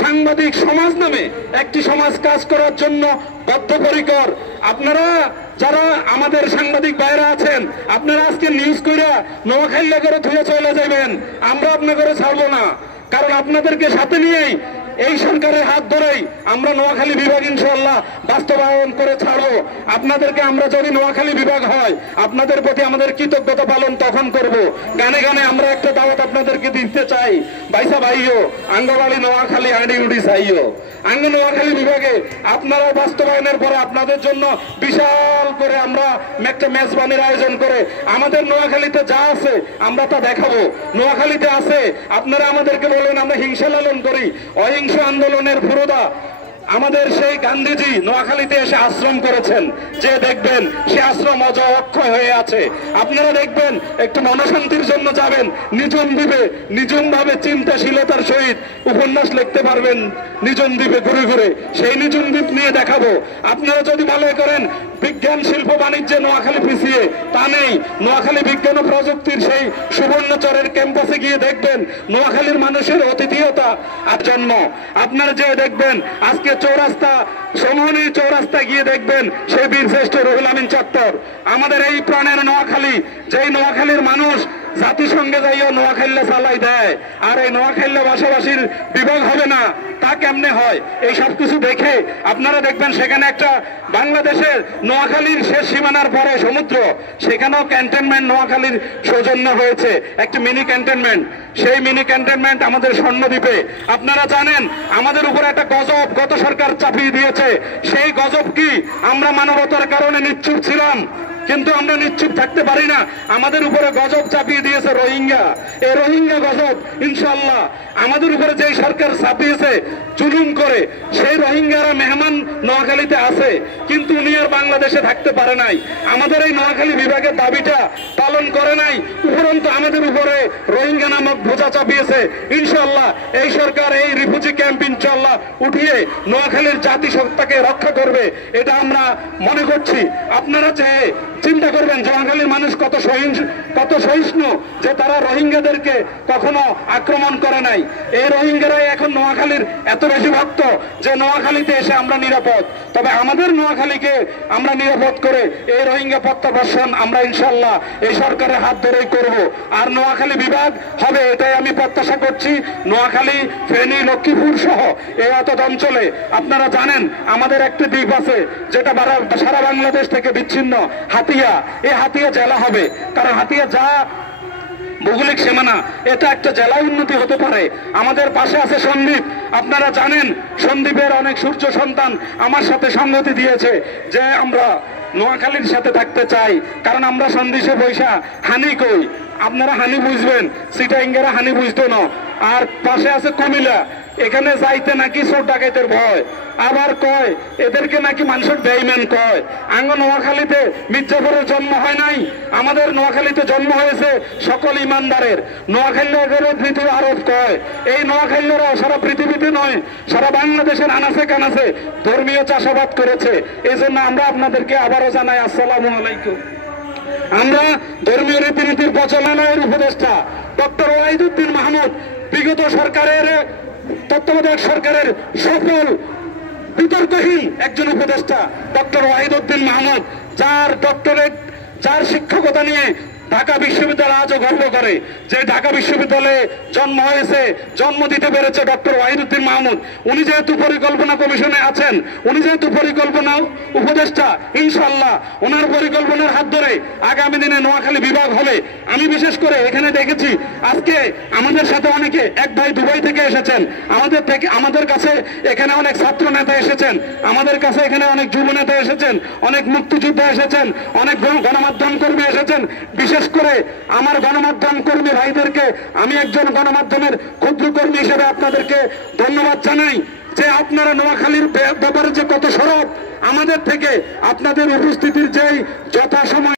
সাংবাদিক সমাজ নামে একটি সমাজ কাজ করার জন্য বদ্ধপরিকর। আপনারা যারা আমাদের সাংবাদিক ভাইরা আছেন, আপনারা আজকে নিউজ কইরা নোয়াখালী করে ধুয়ে চলে যাবেন, আমরা আপনাদের ছাড়বো না। কারণ আপনাদেরকে সাথে নিয়েই এই সরকারের হাত ধরেই আমরা নোয়াখালী বিভাগ ইনশাআল্লাহ বাস্তবায়ন করে ছাড়বো। আপনাদেরকে আমরা যদি নোয়াখালী বিভাগ হয় আপনাদের প্রতি আমাদের কৃতজ্ঞতা পালন তখন করব। গানে গানে আমরা একটা দাওয়াত আপনাদেরকে দিতে চাই, বাইসা ভাইও আঙ্গবাড়ি নোয়াখালী আড়ি উড়ি চাইও। আঙ্গ নোয়াখালী বিভাগে আপনারা বাস্তবায়নের পরে আপনাদের জন্য বিশাল করে আমরা একটা মেজবানির আয়োজন করে আমাদের নোয়াখালীতে যা আছে আমরা তা দেখাবো। নোয়াখালীতে আছে, আপনারা আমাদেরকে বলেন আমরা হিংসা লালন করি, অহিংস আন্দোলনের পুরোদা আমাদের সেই গান্ধীজি নোয়াখালীতে এসে আশ্রম করেছেন, যে দেখবেন সে আশ্রম অক্ষয় হয়ে আছে। আপনারা দেখবেন একটু মনশান্তির জন্য যাবেন নিঝুম দ্বীপে, নিঝুম ভাবে চিন্তাশীলতার সহিত উপন্যাস লিখতে পারবেন নিঝুম দ্বীপে ঘুরে ঘুরে, সেই নিঝুম দ্বীপ নিয়ে দেখাবো। আপনারা যদি মনে করেন বিজ্ঞান শিল্প বাণিজ্যে নোয়াখালী পিছিয়ে, তা নেই। নোয়াখালী বিজ্ঞান ও প্রযুক্তির সেই সুবর্ণচরের ক্যাম্পাসে গিয়ে দেখবেন নোয়াখালীর মানুষের অতিথিয়তা আর জন্ম। আপনারা যে দেখবেন আজকে চৌরাস্তা, সমনি চৌরাস্তা গিয়ে দেখবেন সেই বীরশ্রেষ্ঠ রুহুল আমিন চত্বর। আমাদের এই প্রাণের নোয়াখালী, যেই নোয়াখালীর মানুষ জাতিসংঘে যাইও নোয়াখালী চালাই দেয়, আর এই নোয়াখালী ভাষাভাষীর বিভাগ হবে না, তা কেমনে হয়? এই সব কিছু দেখে আপনারা দেখবেন সেখানে একটা বাংলাদেশের নোয়াখালীর শেষ সীমানার পরে সমুদ্র, সেখানেও ক্যান্টনমেন্ট নোয়াখালীর সৌজন্য হয়েছে, একটি মিনি ক্যান্টনমেন্ট। সেই মিনি ক্যান্টনমেন্ট আমাদের স্বর্ণদ্বীপে। আপনারা জানেন আমাদের উপর একটা গজব গত সরকার চাপিয়ে দিয়েছে। সেই গজব কি? আমরা মানবতার কারণে নিশ্চুপ ছিলাম, কিন্তু আমরা নিশ্চুপ থাকতে পারি না। আমাদের উপরে গজব চাপিয়ে দিয়েছে রোহিঙ্গা। এই রোহিঙ্গা গজব ইনশাআল্লাহ আমাদের উপরে যেই সরকার চাপিয়েছে জুলুম করে, সেই রোহিঙ্গারা মেহমান নোয়াখালীতে আছে, কিন্তু উনি আর বাংলাদেশে থাকতে পারে নাই। আমাদের এই নোয়াখালী বিভাগের দাবিটা পালন করে নাই, উপরন্তু আমাদের উপরে রোহিঙ্গা নামক বোঝা চাপিয়েছে। ইনশাআল্লাহ এই সরকার এই রিফিউজি ক্যাম্প ইনশাআল্লাহ উঠিয়ে নোয়াখালীর জাতিসত্তাকে রক্ষা করবে, এটা আমরা মনে করছি। আপনারা চেয়ে চিন্তা করবেন নোয়াখালীর মানুষ কত সহিষ্ণু, যে তারা রোহিঙ্গাদেরকে কখনো আক্রমণ করে নাই। এই রোহিঙ্গারাই এখন নোয়াখালীর এত বেশি ভক্ত যে নোয়াখালীতে এসে আমরা নিরাপদ। তবে আমাদের নোয়াখালীকে আমরা নিরাপদ করে এই রোহিঙ্গা প্রত্যাবর্ষণ আমরা ইনশাআল্লাহ এই সরকারের হাত ধরেই করব। আর নোয়াখালী বিভাগ হবে, এটাই আমি প্রত্যাশা করছি। নোয়াখালী, ফেনী, লক্ষ্মীপুর সহ এই অতদ অঞ্চলে আপনারা জানেন আমাদের একটি দ্বীপ আছে যেটা সারা বাংলাদেশ থেকে বিচ্ছিন্ন, হাতিয়া। এই হাতিয়া জেলা হবে, কারণ হাতিয়া যা ভৌগোলিক সীমানা, এটা একটা জেলায় উন্নতি হতে পারে। আমাদের পাশে আছে সন্দ্বীপ। আপনারা জানেন সন্দ্বীপের অনেক সূর্য সন্তান আমার সাথে সংগতি দিয়েছে যে আমরা নোয়াখালীর সাথে থাকতে চাই, কারণ আমরা সন্দ্বীপে বৈশা হানি কই। আপনারা হানি বুঝবেন, সিটাইঙ্গেরা হানি বুঝতো না। আর পাশে আছে কুমিল্লা, এখানে যাইতে নাকি চোর ডাকাইতের ভয়, আবার কয় এদেরকে নাকি মানুষের বেঈমান কয়। আঙ্গ নোয়াখালীতে মির্জাপুরের জন্ম হয় নাই, আমাদের নোয়াখালীতে জন্ম হয়েছে সকল ইমানদারের। নোয়াখালীর পৃথিবী আরব কয়, এই নোয়াখালীরা সারা পৃথিবীতে নয়, সারা বাংলাদেশের আনাচে কানাচে ধর্মীয় চাষাবাদ করেছে। এই জন্য আমরা আপনাদেরকে আবারও জানাই আসসালামু আলাইকুম। আমরা ধর্মীয় রীতিনীতির প্রচলনের উপদেষ্টা ডক্টর ওয়াহিদুদ্দিন মাহমুদ, বিগত সরকারের তত্ত্বাবধায়ক সরকারের সফল বিতর্কহীন একজন উপদেষ্টা ডক্টর ওয়াহিদুদ্দিন মাহমুদ, যার শিক্ষকতা নিয়ে ঢাকা বিশ্ববিদ্যালয় আজও গর্ব করে যে ঢাকা বিশ্ববিদ্যালয়ে জন্ম হয়েছে, জন্ম দিতে পেরেছে ডক্টর ওয়াহিদুদ্দিন মাহমুদ। উনি যেহেতু পরিকল্পনা কমিশনে আছেন, উনি যেহেতু পরিকল্পনা উপদেষ্টা, ইনশাআল্লাহ ওনার পরিকল্পনার হাত ধরে আগামী দিনে নোয়াখালী বিভাগ হবে। আমি বিশেষ করে এখানে দেখেছি আজকে আমাদের সাথে অনেকে, এক ভাই দুবাই থেকে এসেছেন, আমাদের কাছে এখানে অনেক ছাত্র নেতা এসেছেন, আমাদের কাছে এখানে অনেক যুব নেতা এসেছেন, অনেক মুক্তিযোদ্ধা এসেছেন, অনেক গণমাধ্যম কর্মী এসেছেন। বিশেষ করে আমার গণমাধ্যম কর্মী ভাইদেরকে আমি একজন গণমাধ্যমের ক্ষুদ্র কর্মী হিসেবে আপনাদেরকে ধন্যবাদ জানাই যে আপনারা নোয়াখালীর ব্যাপারে যে কত সরব, আমাদের থেকে আপনাদের উপস্থিতির যেই যথাসময়